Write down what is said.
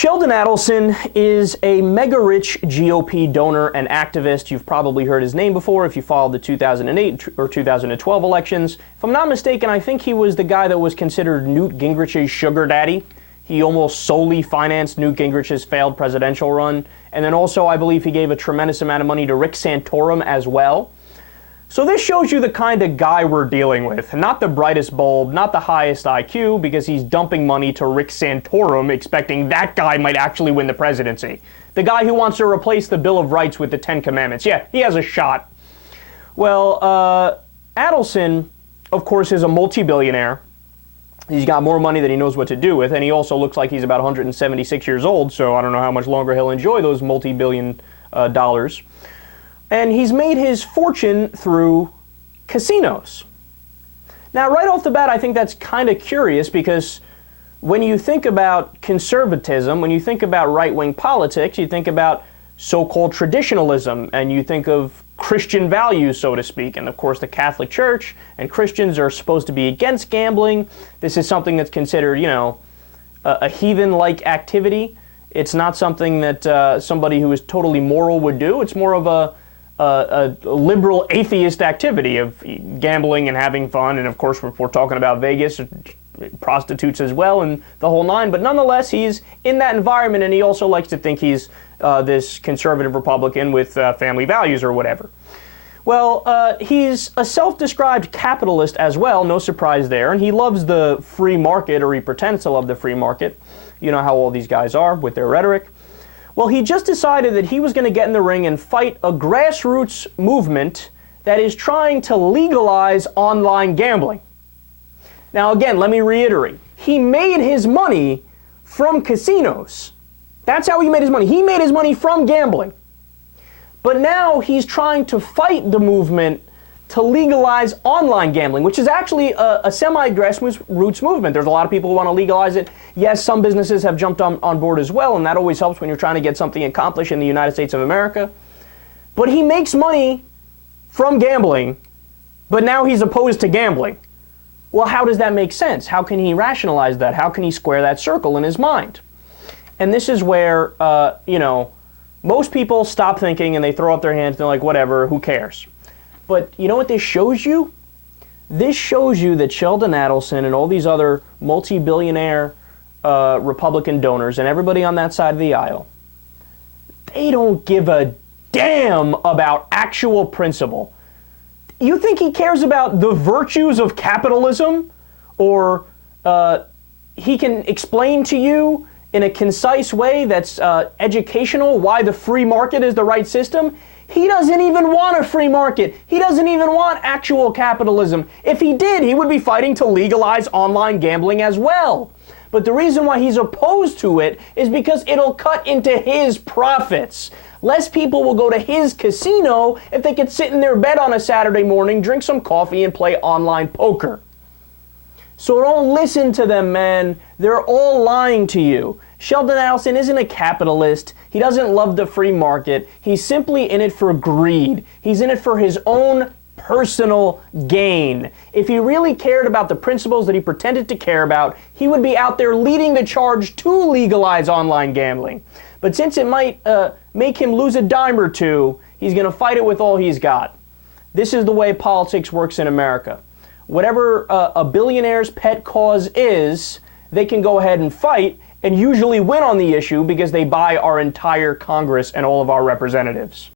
Sheldon Adelson is a mega-rich GOP donor and activist. You've probably heard his name before if you followed the 2008 or 2012 elections. If I'm not mistaken, I think he was the guy that was considered Newt Gingrich's sugar daddy. He almost solely financed Newt Gingrich's failed presidential run. And then also, I believe he gave a tremendous amount of money to Rick Santorum as well. So this shows you the kind of guy we're dealing with. Not the brightest bulb, not the highest IQ, because he's dumping money to Rick Santorum, expecting that guy might actually win the presidency. The guy who wants to replace the Bill of Rights with the Ten Commandments. Yeah, he has a shot. Well, Adelson, of course, is a multi-billionaire. He's got more money than he knows what to do with, and he also looks like he's about 176 years old, so I don't know how much longer he'll enjoy those multi-billion dollars. And he's made his fortune through casinos. Now, right off the bat, I think that's kind of curious because when you think about conservatism, when you think about right-wing politics, you think about so-called traditionalism, and you think of Christian values, so to speak. And of course, the Catholic Church and Christians are supposed to be against gambling. This is something that's considered, you know, a heathen-like activity. It's not something that somebody who is totally moral would do. It's more of a liberal atheist activity of gambling and having fun. And of course, we're talking about Vegas, prostitutes as well, and the whole nine. But nonetheless, he's in that environment, and he also likes to think he's this conservative Republican with family values or whatever. Well, he's a self-described capitalist as well, no surprise there, and he loves the free market, or he pretends to love the free market. You know how all these guys are with their rhetoric. Well, he just decided that he was going to get in the ring and fight a grassroots movement that is trying to legalize online gambling. Now, again, let me reiterate. He made his money from casinos. That's how he made his money. He made his money from gambling. But now he's trying to fight the movement to legalize online gambling, which is actually a semi-grassroots movement. There's a lot of people who want to legalize it. Yes, some businesses have jumped on board as well, and that always helps when you're trying to get something accomplished in the United States of America. But he makes money from gambling, but now he's opposed to gambling. Well, how does that make sense? How can he rationalize that? How can he square that circle in his mind? And this is where, you know, most people stop thinking and they throw up their hands and they're like, whatever, who cares? But you know what this shows you? This shows you that Sheldon Adelson and all these other multi-billionaire Republican donors and everybody on that side of the aisle, they don't give a damn about actual principle. You think he cares about the virtues of capitalism? Or he can explain to you in a concise way that's educational why the free market is the right system? He doesn't even want a free market. He doesn't even want actual capitalism. If he did, he would be fighting to legalize online gambling as well. But the reason why he's opposed to it is because it'll cut into his profits. Less people will go to his casino if they could sit in their bed on a Saturday morning, drink some coffee, and play online poker. So don't listen to them, man. They're all lying to you. Sheldon Adelson isn't a capitalist. He doesn't love the free market. He's simply in it for greed. He's in it for his own personal gain. If he really cared about the principles that he pretended to care about, he would be out there leading the charge to legalize online gambling. But since it might make him lose a dime or two, he's going to fight it with all he's got. This is the way politics works in America. Whatever a billionaire's pet cause is, they can go ahead and fight and usually win on the issue because they buy our entire Congress and all of our representatives.